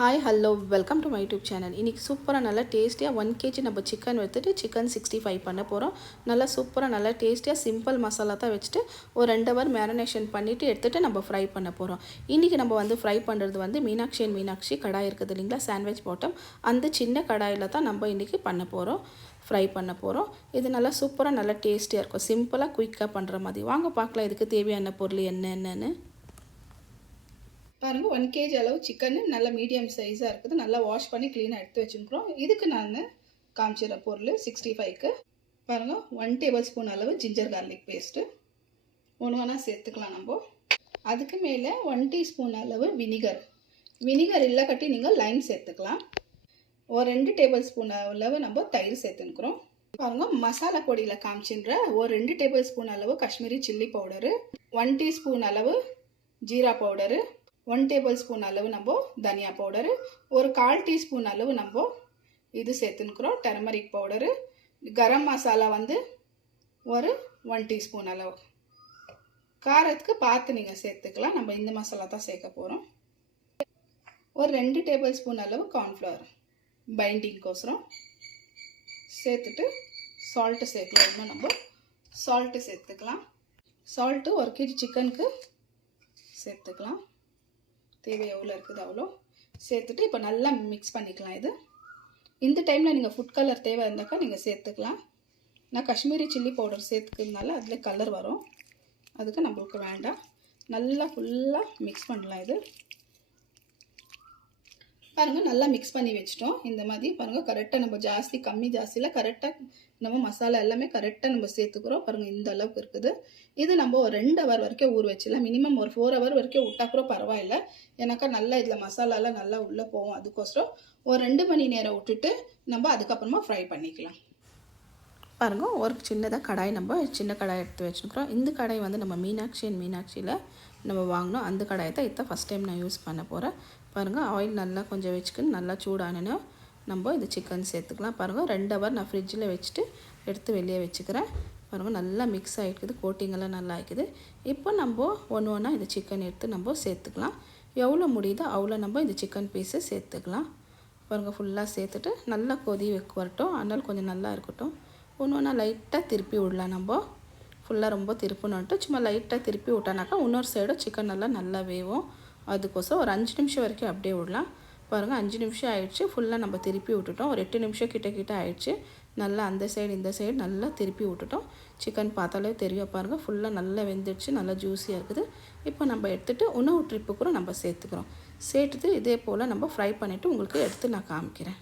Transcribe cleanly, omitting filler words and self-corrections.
Hi hello welcome to my YouTube channel. இன்றைக்கி சூப்பராக நல்லா டேஸ்டியாக 1 kg நம்ம சிக்கன் எடுத்துகிட்டு சிக்கன் 65 பண்ண போகிறோம். நல்லா சூப்பராக நல்லா டேஸ்டியாக சிம்பிள் மசாலா தான் வச்சுட்டு ஒரு 2 ஹவர் மேரினேஷன் பண்ணிவிட்டு எடுத்துகிட்டு நம்ம ஃப்ரை பண்ண போகிறோம். இன்றைக்கி நம்ம ஃப்ரை பண்ணுறது மீனாட்சி கடாய் இருக்குது இல்லைங்களா, சாண்ட்விச் பாட்டம், அந்த சின்ன கடாயில் தான் நம்ம இன்றைக்கி பண்ண போகிறோம், ஃப்ரை பண்ண போகிறோம். இது நல்லா சூப்பராக நல்லா டேஸ்டியாக இருக்கும், சிம்பிளாக குயிக்காக பண்ணுற மாதிரி. வாங்க பார்க்கலாம் இதுக்கு தேவையான பொருள் என்னென்னு பாருங்கள். 1 kg அளவு சிக்கன் நல்லா மீடியம் சைஸாக இருக்குது, நல்லா வாஷ் பண்ணி க்ளீனாக எடுத்து வச்சுருக்கிறோம். இதுக்கு நான் காமிச்சிடுற பொருள் 65க்கு பாருங்கள். 1 டேபிள் ஸ்பூன் அளவு ஜிஞ்சர் கார்லிக் பேஸ்ட்டு ஒன்று சேர்த்துக்கலாம் நம்ம. அதுக்கு மேலே 1 டீஸ்பூன் அளவு வினிகர் இல்லை கட்டி நீங்கள் லைம் சேர்த்துக்கலாம். ஒரு 2 டேபிள் ஸ்பூன் அளவு நம்ம தயிர் சேர்த்துக்கிறோம். பாருங்கள், மசாலா பொடியில் காமிச்சின்ற ஒரு 2 டேபிள் ஸ்பூன் அளவு காஷ்மீரி சில்லி பவுடரு, 1 டீஸ்பூன் அளவு ஜீரா பவுடரு, 1 டேபிள் ஸ்பூன் அளவு நம்ம தனியா பவுடரு, ஒரு 1/4 டீஸ்பூன் அளவு நம்ம இது சேர்த்துக்கிறோம் டர்மரிக் பவுடரு, கரம் மசாலா ஒரு 1 டீஸ்பூன் அளவு. காரத்துக்கு பார்த்து நீங்கள் சேர்த்துக்கலாம், நம்ம இந்த மசாலா தான் சேர்க்க போகிறோம். ஒரு 2 டேபிள் ஸ்பூன் அளவு கார்ன்ஃப்ளவர் பைண்டிங்கோசரம் சேர்த்துட்டு சால்ட்டு சேர்க்கலாம். நம்ம சால்ட்டு சேர்த்துக்கலாம். சால்ட்டு 1 kg சிக்கனுக்கு சேர்த்துக்கலாம், தேவை எவ்வளோ இருக்குது அவ்வளோ சேர்த்துட்டு இப்போ நல்லா மிக்ஸ் பண்ணிக்கலாம். இந்த டைமில் நீங்கள் ஃபுட் கலர் தேவை இருந்தாக்கா நீங்கள் சேர்த்துக்கலாம். நான் காஷ்மீரி சில்லி பவுடர் சேர்த்துக்கிறதுனால அதில் கலர் வரும், அதுக்கு நம்மளுக்கு வேண்டாம். நல்லா ஃபுல்லாக மிக்ஸ் பண்ணலாம். பாருங்கள், நல்லா மிக்ஸ் பண்ணி வச்சிட்டோம். இந்த மாதிரி பாருங்கள், கரெக்டாக நம்ம கம்மி ஜாஸ்தியில் கரெக்டாக நம்ம மசாலா எல்லாமே கரெக்டாக நம்ம சேர்த்துக்கிறோம். பாருங்கள், இந்த அளவுக்கு இருக்குது. இது நம்ம ஒரு 2 ஹவர் வரைக்கும் ஊற வச்சிடலாம். மினிமம் ஒரு 4 ஹவர் வரைக்கும் விட்டா கூட பரவாயில்ல, ஏன்னாக்கா நல்லா இதில் மசாலாலாம் நல்லா உள்ளே போகும். அதுக்கோசரம் ஒரு 2 மணி நேரம் விட்டுட்டு நம்ம அதுக்கப்புறமா ஃப்ரை பண்ணிக்கலாம். பாருங்கள், ஒரு சின்னதாக கடாய் சின்ன கடாய் எடுத்து வச்சுருக்கிறோம். இந்த கடாய் நம்ம மீனாட்சியில் நம்ம வாங்கினோம். அந்த கடாயை தான் இதான் ஃபஸ்ட் டைம் நான் யூஸ் பண்ண போகிறேன். பாருங்கள், ஆயில் நல்லா கொஞ்சம் வச்சுக்கின்னு நல்லா சூடானோன்னு நம்ம இது சிக்கன் சேர்த்துக்கலாம். பாருங்கள், 2 ஹவர் நான் ஃப்ரிட்ஜில் வச்சுட்டு எடுத்து வெளியே வச்சுக்கிறேன். பாருங்கள், நல்லா மிக்ஸ் ஆகிருக்குது, கோட்டிங்கெல்லாம் நல்லா ஆகிக்குது. இப்போ நம்ம ஒன்று இது சிக்கன் எடுத்து நம்ம சேர்த்துக்கலாம். எவ்வளோ முடியுதோ அவ்வளோ நம்ம இந்த சிக்கன் பீஸை சேர்த்துக்கலாம். பாருங்கள், ஃபுல்லாக சேர்த்துட்டு நல்லா கொதி வரட்டும், அதனால் கொஞ்சம் நல்லா இருக்கட்டும். ஒன்று லைட்டாக திருப்பி விடலாம். நம்ம ஃபுல்லாக ரொம்ப திருப்பணுன்ட்டு சும்மா லைட்டாக திருப்பி விட்டானாக்கா இன்னொரு சைடும் சிக்கன் நல்லா வேவும். அதுக்கோசம் ஒரு 5 நிமிஷம் வரைக்கும் அப்படியே விடலாம். பாருங்கள், 5 நிமிஷம் ஆயிடுச்சு. ஃபுல்லாக நம்ம திருப்பி விட்டுட்டோம். ஒரு 8 நிமிஷம் கிட்ட ஆயிடுச்சு. நல்லா அந்த சைடு இந்த சைடு நல்லா திருப்பி விட்டுட்டோம். சிக்கன் பார்த்தாலே தெரியும். பாருங்கள், ஃபுல்லாக நல்லா வெந்துடுச்சு, நல்லா ஜூஸியாக இருக்குது. இப்போ நம்ம எடுத்துகிட்டு இன்னொரு ட்ரிப்பு கூட நம்ம சேர்த்துக்கிறோம். சேர்த்துட்டு இதே போல் நம்ம ஃப்ரை பண்ணிவிட்டு உங்களுக்கு எடுத்து நான் காமிக்கிறேன்.